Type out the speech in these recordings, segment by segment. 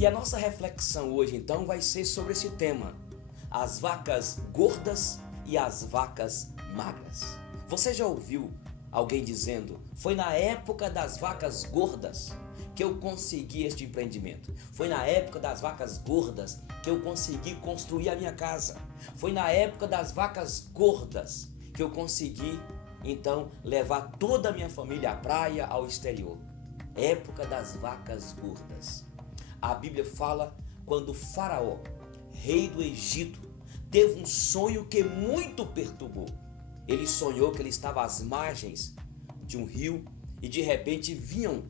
E a nossa reflexão hoje então vai ser sobre esse tema: as vacas gordas e as vacas magras. Você já ouviu alguém dizendo: foi na época das vacas gordas que eu consegui este empreendimento. Foi na época das vacas gordas que eu consegui construir a minha casa. Foi na época das vacas gordas que eu consegui então levar toda a minha família à praia, ao exterior. Época das vacas gordas. A Bíblia fala quando Faraó, rei do Egito, teve um sonho que muito perturbou. Ele sonhou que ele estava às margens de um rio e de repente vinham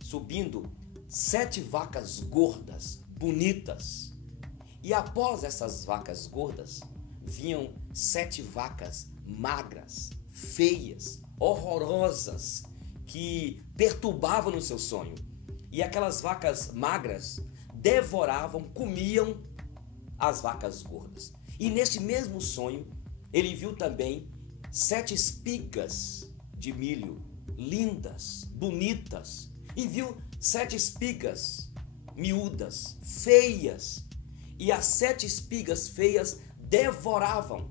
subindo 7 vacas gordas, bonitas. E após essas vacas gordas, vinham 7 vacas magras, feias, horrorosas, que perturbavam no seu sonho. E aquelas vacas magras devoravam, comiam as vacas gordas. E neste mesmo sonho, ele viu também 7 espigas de milho, lindas, bonitas. E viu 7 espigas miúdas, feias. E as 7 espigas feias devoravam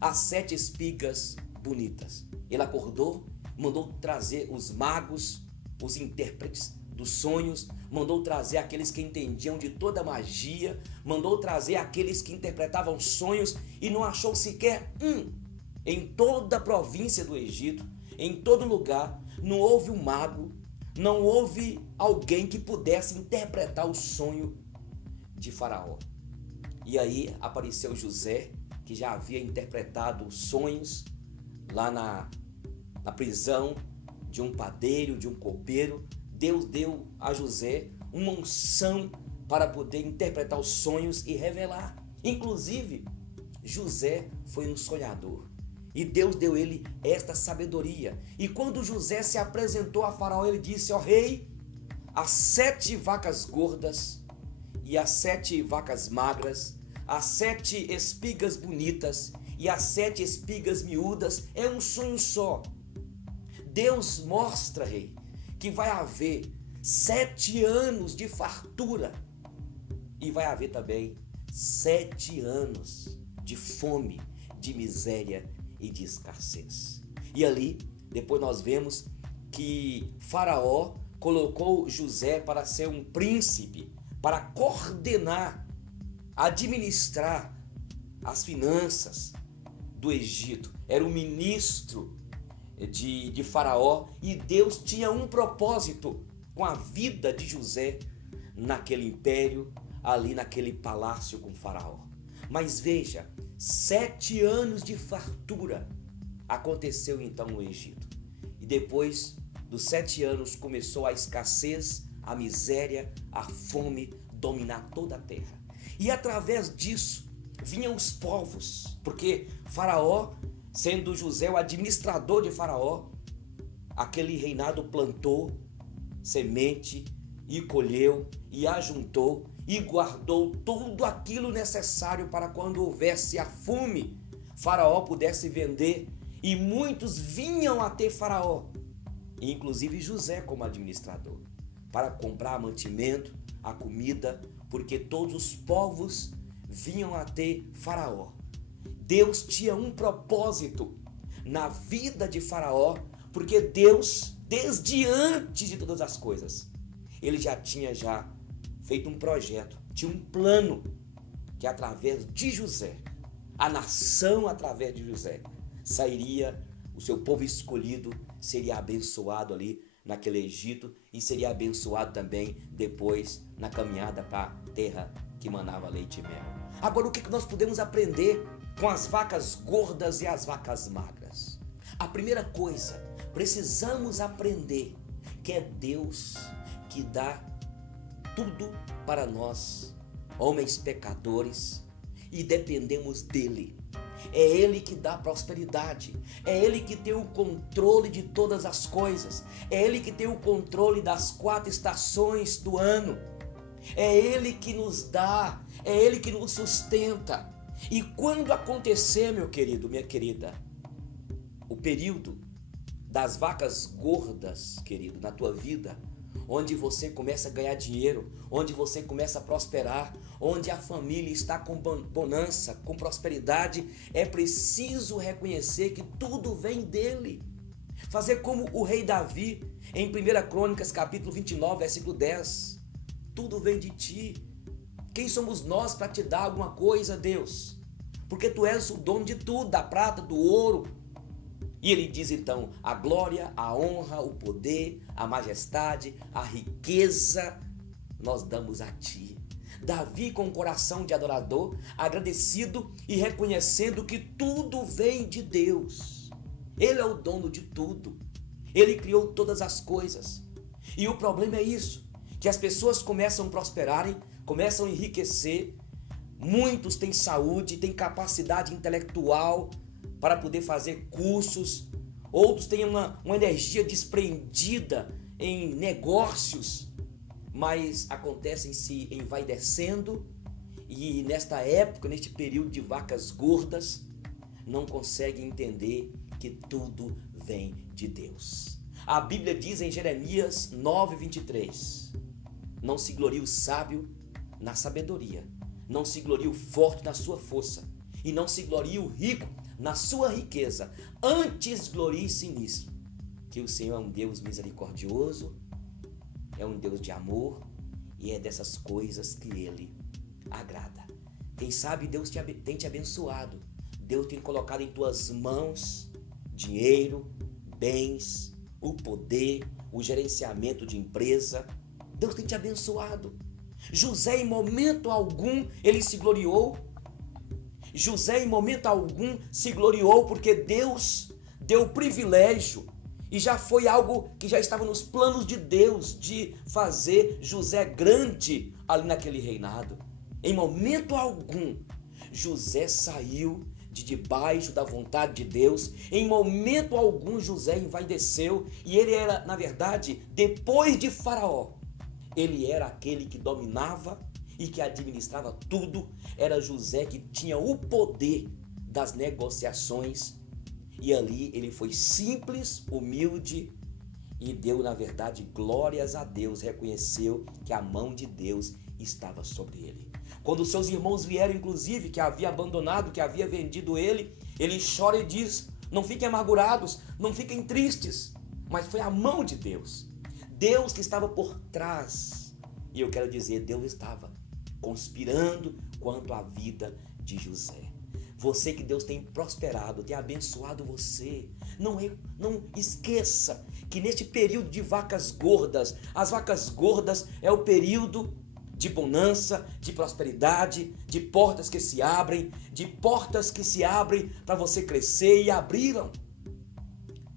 as 7 espigas bonitas. Ele acordou, mandou trazer os magos, os intérpretes dos sonhos, mandou trazer aqueles que entendiam de toda a magia, mandou trazer aqueles que interpretavam sonhos e não achou sequer um. Em toda a província do Egito, em todo lugar, não houve um mago, não houve alguém que pudesse interpretar o sonho de Faraó. E aí apareceu José, que já havia interpretado os sonhos lá na prisão de um padeiro, de um copeiro. Deus deu a José uma unção para poder interpretar os sonhos e revelar. Inclusive, José foi um sonhador. E Deus deu ele esta sabedoria. E quando José se apresentou a Faraó, ele disse: ó rei, as 7 vacas gordas e as 7 vacas magras, as 7 espigas bonitas e as 7 espigas miúdas é um sonho só. Deus mostra, rei, que vai haver 7 anos de fartura e vai haver também 7 anos de fome, de miséria e de escassez. E ali, depois nós vemos que Faraó colocou José para ser um príncipe, para coordenar, administrar as finanças do Egito. Era o ministro de Faraó e Deus tinha um propósito com a vida de José naquele império, ali naquele palácio com Faraó. Mas veja, 7 anos de fartura aconteceu então no Egito. E depois dos 7 anos começou a escassez, a miséria, a fome dominar toda a terra. E através disso vinham os povos, porque Faraó, sendo José o administrador de Faraó, aquele reinado plantou semente e colheu e ajuntou e guardou tudo aquilo necessário para quando houvesse a fome, Faraó pudesse vender. E muitos vinham até Faraó, inclusive José como administrador, para comprar mantimento, a comida, porque todos os povos vinham até Faraó. Deus tinha um propósito na vida de Faraó, porque Deus, desde antes de todas as coisas, ele já tinha feito um projeto, tinha um plano, que através de José, a nação através de José, sairia, o seu povo escolhido seria abençoado ali naquele Egito e seria abençoado também depois na caminhada para a terra que manava leite e mel. Agora, o que nós podemos aprender com as vacas gordas e as vacas magras? A primeira coisa, precisamos aprender que é Deus que dá tudo para nós, homens pecadores, e dependemos dele. É ele que dá prosperidade, é ele que tem o controle de todas as coisas, é ele que tem o controle das 4 estações do ano, é ele que nos dá, é ele que nos sustenta. E quando acontecer, meu querido, minha querida, o período das vacas gordas, querido, na tua vida, onde você começa a ganhar dinheiro, onde você começa a prosperar, onde a família está com bonança, com prosperidade, é preciso reconhecer que tudo vem dele. Fazer como o rei Davi, em 1 Crônicas, capítulo 29, versículo 10. Tudo vem de ti. Quem somos nós para te dar alguma coisa, Deus? Porque tu és o dono de tudo, da prata, do ouro. E ele diz então, a glória, a honra, o poder, a majestade, a riqueza, nós damos a ti. Davi, com um coração de adorador, agradecido e reconhecendo que tudo vem de Deus. Ele é o dono de tudo. Ele criou todas as coisas. E o problema é isso, que as pessoas começam a prosperarem, começam a enriquecer. Muitos têm saúde, têm capacidade intelectual para poder fazer cursos. Outros têm uma energia desprendida em negócios, mas acontecem se envaidecendo e nesta época, neste período de vacas gordas, não conseguem entender que tudo vem de Deus. A Bíblia diz em Jeremias 9:23, não se glorie o sábio na sabedoria, não se glorie o forte na sua força, e não se glorie o rico na sua riqueza, antes glorie-se nisso, que o Senhor é um Deus misericordioso, é um Deus de amor, e é dessas coisas que Ele agrada. Quem sabe Deus tem te abençoado, Deus tem colocado em tuas mãos dinheiro, bens, o poder, o gerenciamento de empresa. Deus tem te abençoado. José, em momento algum, ele se gloriou. José, em momento algum, se gloriou porque Deus deu privilégio e já foi algo que já estava nos planos de Deus de fazer José grande ali naquele reinado. Em momento algum, José saiu de debaixo da vontade de Deus. Em momento algum, José envaideceu e ele era, na verdade, depois de Faraó, ele era aquele que dominava e que administrava tudo. Era José que tinha o poder das negociações. E ali ele foi simples, humilde e deu, na verdade, glórias a Deus. Reconheceu que a mão de Deus estava sobre ele. Quando seus irmãos vieram, inclusive, que havia abandonado, que havia vendido ele, ele chora e diz, não fiquem amargurados, não fiquem tristes. Mas foi a mão de Deus. Deus que estava por trás. E eu quero dizer, Deus estava conspirando quanto à vida de José. Você que Deus tem prosperado, tem abençoado você. Não esqueça que neste período de vacas gordas, as vacas gordas é o período de bonança, de prosperidade, de portas que se abrem, para você crescer e abriram.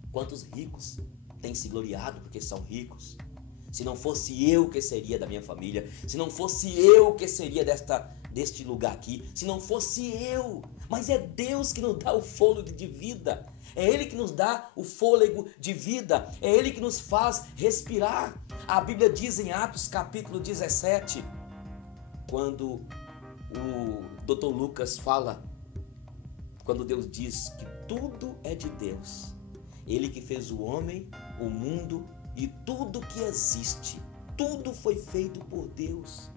Quantos ricos têm se gloriado porque são ricos? Se não fosse eu, o que seria da minha família? Se não fosse eu, o que seria deste lugar aqui? Se não fosse eu, mas é Deus que nos dá o fôlego de vida. É Ele que nos dá o fôlego de vida. É Ele que nos faz respirar. A Bíblia diz em Atos capítulo 17, quando o Dr. Lucas fala, quando Deus diz que tudo é de Deus. Ele que fez o homem, o mundo e tudo que existe. Tudo foi feito por Deus.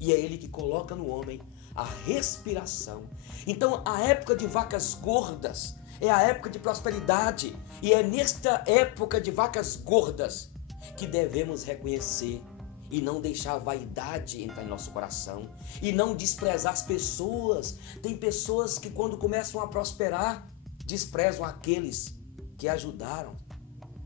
E é Ele que coloca no homem a respiração. Então a época de vacas gordas é a época de prosperidade. E é nesta época de vacas gordas que devemos reconhecer e não deixar a vaidade entrar em nosso coração e não desprezar as pessoas. Tem pessoas que quando começam a prosperar, desprezam aqueles que ajudaram,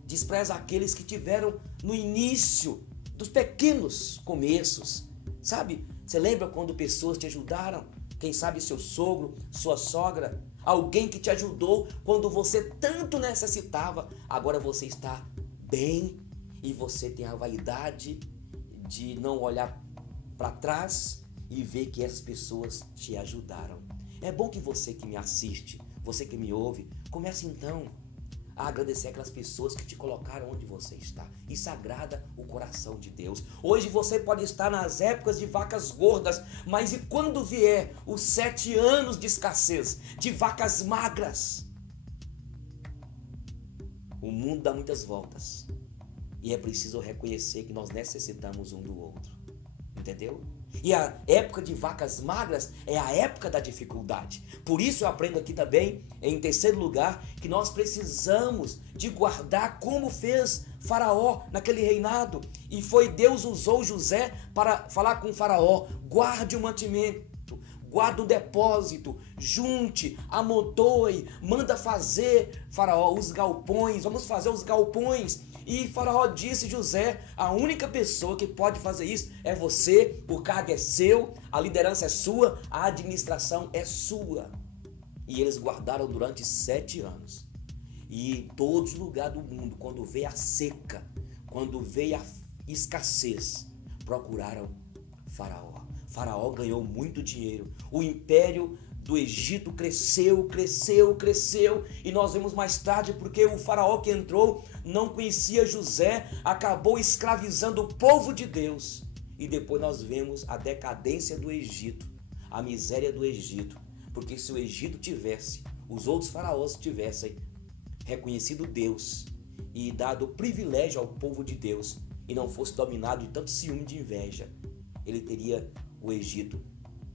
desprezam aqueles que tiveram no início dos pequenos começos. Sabe, você lembra quando pessoas te ajudaram? Quem sabe seu sogro, sua sogra, alguém que te ajudou quando você tanto necessitava. Agora você está bem e você tem a vaidade de não olhar para trás e ver que essas pessoas te ajudaram. É bom que você que me assiste, você que me ouve, comece então a agradecer aquelas pessoas que te colocaram onde você está. Isso agrada o coração de Deus. Hoje você pode estar nas épocas de vacas gordas, mas e quando vier os 7 anos de escassez, de vacas magras? O mundo dá muitas voltas. E é preciso reconhecer que nós necessitamos um do outro. Entendeu? E a época de vacas magras é a época da dificuldade. Por isso eu aprendo aqui também, em terceiro lugar, que nós precisamos de guardar como fez Faraó naquele reinado. E foi Deus usou José para falar com Faraó: guarde o mantimento, guarda o depósito, junte, amontoe, manda fazer, Faraó, os galpões, vamos fazer os galpões. E Faraó disse: José, a única pessoa que pode fazer isso é você, o cargo é seu, a liderança é sua, a administração é sua. E eles guardaram durante 7 anos. E em todos os lugares do mundo, quando veio a seca, quando veio a escassez, procuraram Faraó. Faraó ganhou muito dinheiro. O império do Egito cresceu, e nós vemos mais tarde porque o faraó que entrou não conhecia José, acabou escravizando o povo de Deus. E depois nós vemos a decadência do Egito, a miséria do Egito, porque se o Egito tivesse, os outros faraós tivessem reconhecido Deus e dado privilégio ao povo de Deus e não fosse dominado de tanto ciúme, de inveja, ele teria, o Egito,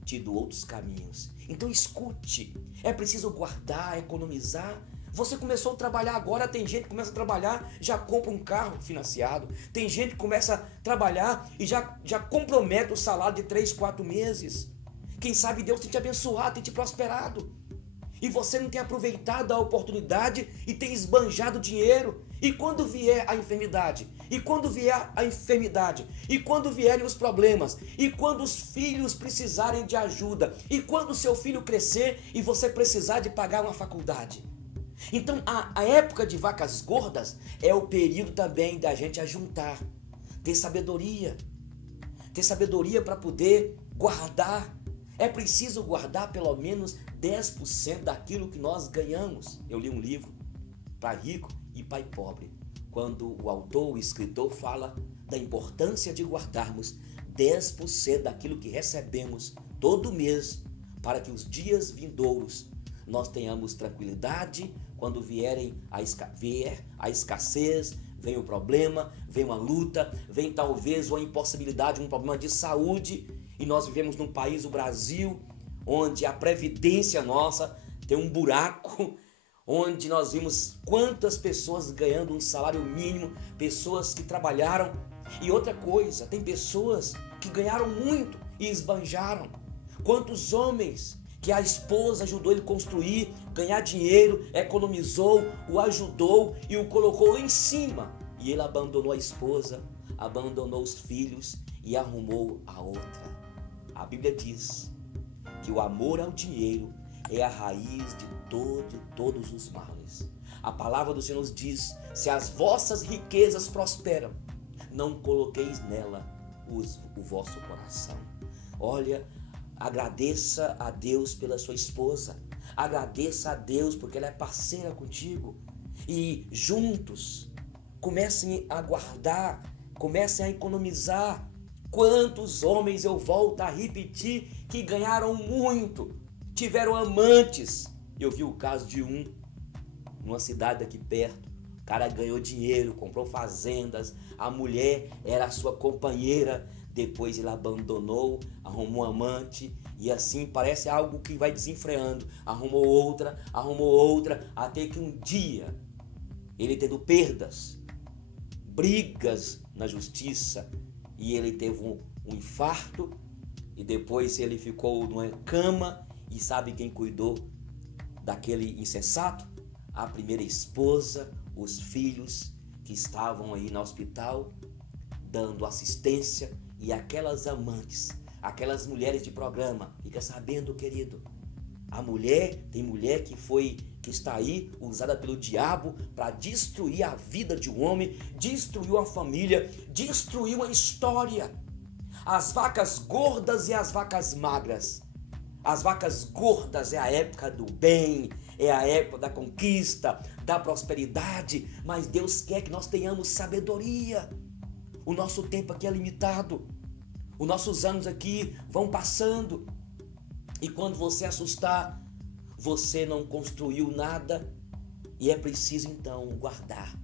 tido outros caminhos. Então escute, é preciso guardar, economizar. Você começou a trabalhar agora, tem gente que começa a trabalhar, já compra um carro financiado, tem gente que começa a trabalhar e já compromete o salário de 3, 4 meses. Quem sabe Deus tem te abençoado, tem te prosperado. E você não tem aproveitado a oportunidade e tem esbanjado dinheiro. E quando vier a enfermidade, e quando vier a enfermidade, e quando vierem os problemas, e quando os filhos precisarem de ajuda, e quando o seu filho crescer e você precisar de pagar uma faculdade. Então a época de vacas gordas é o período também da gente ajuntar, ter sabedoria para poder guardar. É preciso guardar pelo menos 10% daquilo que nós ganhamos. Eu li um livro, Pai Rico e Pai Pobre, quando o autor, o escritor, fala da importância de guardarmos 10% daquilo que recebemos todo mês, para que os dias vindouros nós tenhamos tranquilidade quando vier a escassez, vem o problema, vem uma luta, vem talvez uma impossibilidade, um problema de saúde. E nós vivemos num país, o Brasil, onde a previdência nossa tem um buraco, onde nós vimos quantas pessoas ganhando um salário mínimo, pessoas que trabalharam. E outra coisa, tem pessoas que ganharam muito e esbanjaram. Quantos homens que a esposa ajudou ele a construir, ganhar dinheiro, economizou, o ajudou e o colocou lá em cima. E ele abandonou a esposa, abandonou os filhos e arrumou a outra. A Bíblia diz que o amor ao dinheiro é a raiz de todos os males. A palavra do Senhor nos diz: se as vossas riquezas prosperam, não coloqueis nela o vosso coração. Olha, agradeça a Deus pela sua esposa, agradeça a Deus porque ela é parceira contigo, e juntos comecem a guardar, comecem a economizar. Quantos homens, eu volto a repetir, que ganharam muito, tiveram amantes. Eu vi o caso de numa cidade aqui perto. O cara ganhou dinheiro, comprou fazendas, a mulher era a sua companheira, depois ele abandonou, arrumou um amante, e assim parece algo que vai desenfreando. Arrumou outra, até que um dia, ele tendo perdas, brigas na justiça, e ele teve um infarto, e depois ele ficou numa cama, e sabe quem cuidou daquele insensato? A primeira esposa, os filhos que estavam aí no hospital, dando assistência, e aquelas amantes, aquelas mulheres de programa. Fica sabendo, querido, tem mulher que está aí usada pelo diabo para destruir a vida de um homem, destruir uma família, destruir uma história. As vacas gordas e as vacas magras. As vacas gordas é a época do bem, é a época da conquista, da prosperidade, mas Deus quer que nós tenhamos sabedoria. O nosso tempo aqui é limitado, os nossos anos aqui vão passando, e quando você assustar, você não construiu nada, e é preciso então guardar.